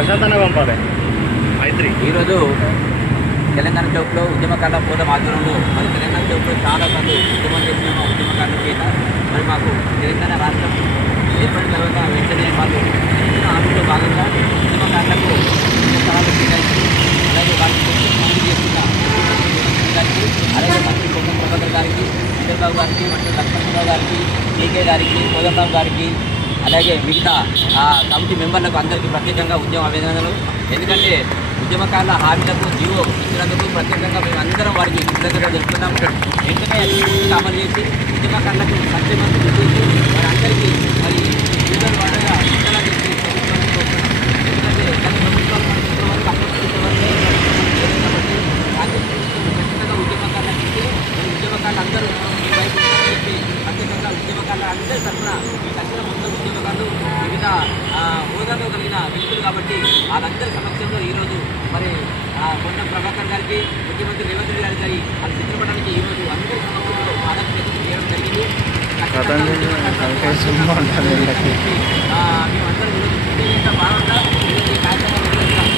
ప్రశాంతంగా పంపాలి. మైత్రి ఈరోజు తెలంగాణ చౌక్లో ఉద్యమకారుల పోరాటం ఆధ్వర్యంలో మరి తెలంగాణ చౌక్లో చాలా సార్లు ఉద్యమం చేసిన ఉద్యమకారుల చేత మరి మాకు తెలంగాణ రాష్ట్రం ఏర్పడిన తర్వాత వెంటనే వాళ్ళు ఇచ్చిన హామీలో భాగంగా ఉద్యమకారులకు స్థలాలు కేటాయించి అలాగే వారికి పూర్తి చేస్తున్న గారికి అలాగే మంత్రి పొన్నం ప్రభాకర్ గారికి చంద్రబాబు గారికి మంత్రి లక్ష్మణరావు గారికి కేకే గారికి కోదండరావు గారికి అలాగే మిగతా కమిటీ మెంబర్లకు అందరికీ ప్రత్యేకంగా ఉద్యమ అభినందనలు. ఎందుకంటే ఉద్యమకారుల హామీలకు జీవో ఇచ్చినందుకు ప్రత్యేకంగా మేము అందరం వారికి కృతజ్ఞతలు తెలుపుతున్నాము. వెంటనే అమలు చేసి ఉద్యమకారులకు సంక్షేమం చేసి మరి అందరికీ మరి జీవన వాడగా విడుదల చేసి ప్రభుత్వాన్ని కోరుతున్నాం. ఎందుకంటే గత ప్రభుత్వాలు మన ఇంతవరకు కాబట్టి కాంగ్రెస్ ప్రభుత్వం ఖచ్చితంగా ఉద్యమకారులకు ఇస్తే మరి ఉద్యమకారులు అందరూ వైపు చెప్పి ప్రత్యేకంగా ఉద్యమకారుల అందరి తరఫున ఈ తక్షణ మొత్తం ఉద్యమకారులు వివిధ హోదాలో కలిగిన వ్యక్తులు కాబట్టి వాళ్ళందరి సమక్షంలో ఈరోజు మరి పొన్నం ప్రభాకర్ గారికి ముఖ్యమంత్రి రేవంత్ రెడ్డి గారి వాళ్ళ చిత్రపటానికి ఈరోజు అందరి సమక్షంలో పాదయాత్ర చేయడం జరిగింది. మేమందరం ఈరోజు పూర్తిగా భాగంగా ఈరోజు ఈ కార్యక్రమం నిర్వహిస్తాం.